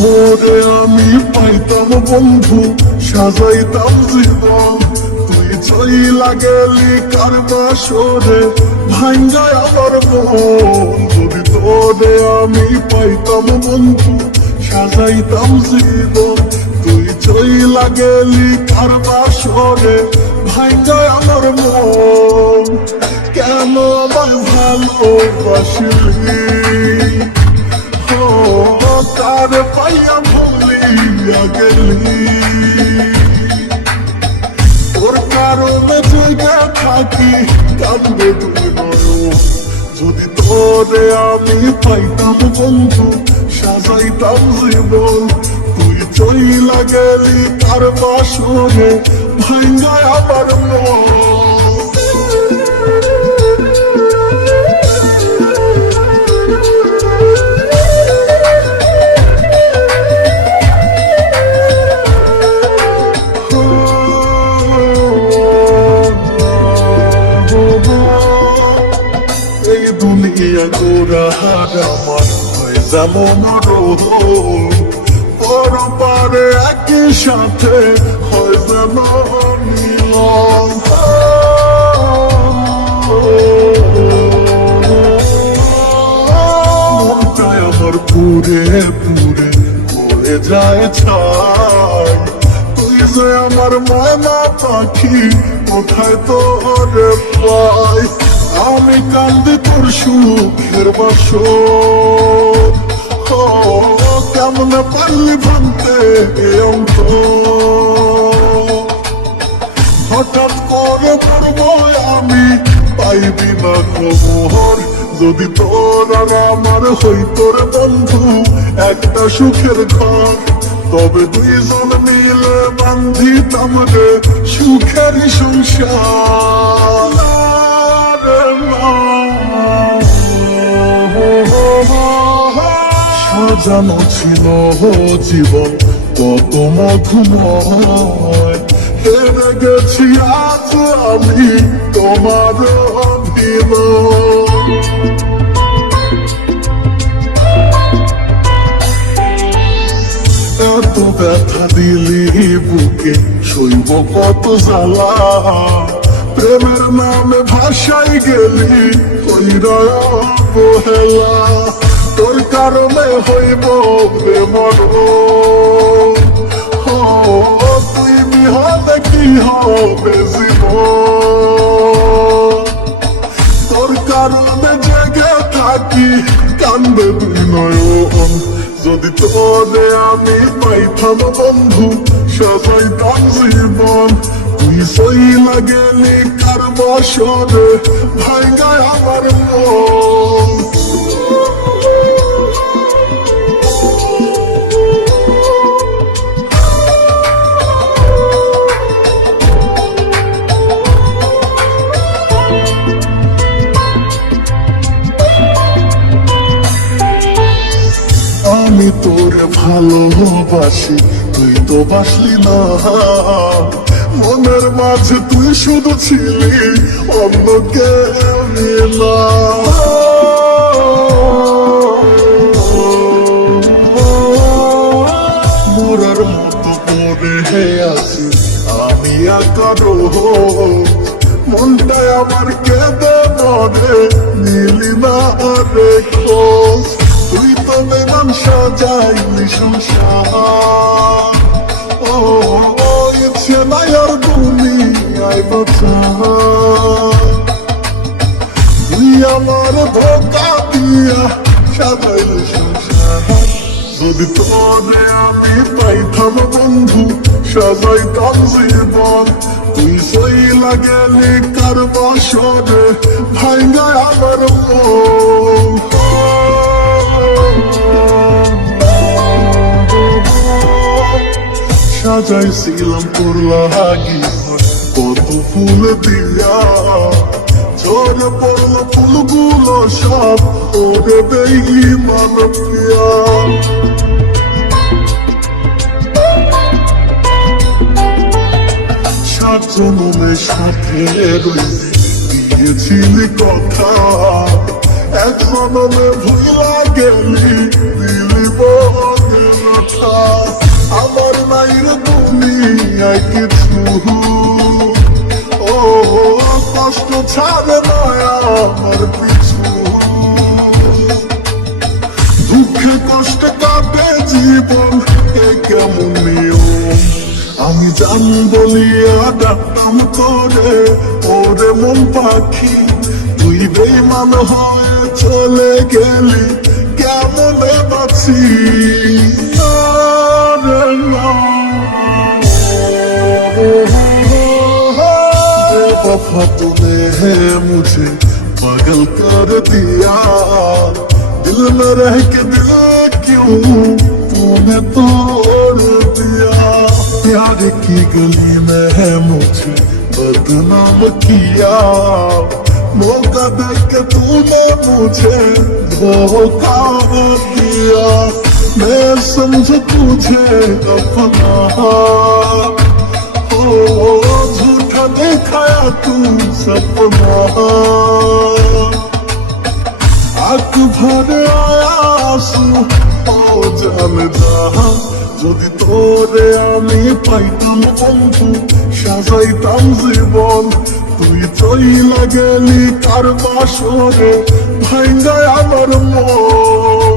তোরে আমি পাইতাম বন্ধু, সাজাইতাম জীবন, তুই চইলা গেলি কার বাসরে ভাঙ্গায় আমার মন। যদি তোরে আমি পাইতাম বন্ধু, সাজাইতাম জীবন, তুই চইলা গেলি কার বাসরে ভাঙ্গায় আমার মন। কেন আমার ভালোবাসলি, তার পাইয়া ভুলিয়া গেলি, তোর কারণে জেগে থাকি কান্দে দুই নয়ন। যদি তোরে আমি পাইতাম বন্ধু, সাজাইতাম জীবন, তুই চইলা গেলি কার বাসরে ভাঙ্গায় আবার মন। দুনিয়া গোরা হার আমার হয়ে যাব মরণ, পরপারে একই সাথে হয়ে যাব মিলন। মনটায় আমার পুরে পুরে হয়ে যায় ছাই, তুই যে আমার ময়না পাখি কোথায় তোরে পাই। আমি কান্দি তোর সুখের বাসর, কেমনে পারলি ভাঙতে এ অঙ্ক। হঠাৎ করে পড়বো আমি পাইবি না খবর, যদি তোর আর আমার হইতো রে বন্ধু একটা সুখের ঘর, তবে দুইজন মিলে বান্ধিতাম রে সুখের সংসার। সাজানো ছিল জীবন কত মধুময়, হেরে গেছি আজ আমি তোমার অভিনয়। এত ব্যথা দিলি বুকে সইব কত জ্বালা, প্রেমের নামে ভাষাই গেলি কইরা অবহেলা, তোর কারণে হইব মরণ। তুই বিহনে কি হবে জীবন, তোর কারণে জেগে থাকি কান্দে দুই নয়ন। যদি তোরে আমি পাইতাম বন্ধু, সাজাইতাম জীবন, তুই চইলা গেলি কার বাসরে ভাঙ্গায় আমার মন। আমি তোরে ভালোবাসি, তুই তো বাসলি না, মনের মাঝে তুই শুধু ছিলি অন্য কেউ না। মোরার মতো পরে হে আছি আমি একা রোজ, মনটায় আমার কেঁদে মরে নিলি না রে খোঁজ। তুই তো বেমান সাজাইলি সংসার, ইচ্ছে নাই আর দুনিয়ায় বাঁচা, তুই আমার ধোকা দিয়া সাজাইলি সংসার। যদি তোরে আমি পাইতাম বন্ধু, সাজাইতাম জীবন, তুই চইলা গেলি কার বাসরে ভাঙ্গায় আমার মন। সাজাইছিলাম তোর লাগি কত ফুল দিয়া, ঝরে পড়লো ফুলগুলো সব ওরে বেঈমান প্রিয়া। সাত জনমের সাথে দিয়েছিলি কথা, এক জনমে ভুলা গেলি দিলি বলে কিছু। ও কষ্ট ছাড়ে না আমার পিছু, দুঃখে কষ্টে কাটে জীবন এ কেমন নিয়ম। আমি জান বলিয়া ডাকতাম তোরে, ওরে মন পাখি তুই বেইমান হয়ে চলে গেলি, কেমনে বাঁচি রে না। बेवफा तूने है मुझे पागल कर दिया, दिल में रह के दिल क्यों तूने तोड़ दिया। प्यार की गली में है मुझे बदनाम किया, मौका देख के तूने मुझे धोखा दिया। मैं समझ तुझे अपना, झूठा दिखाया तू सपना। आँख भर आया आंसू ও জানে যাহা, যদি তোরে আমি পাইতাম বন্ধু সাজাইতাম জীবন। তুই চইলা গেলি কার বাসরে ভাঙ্গায় আমার মন।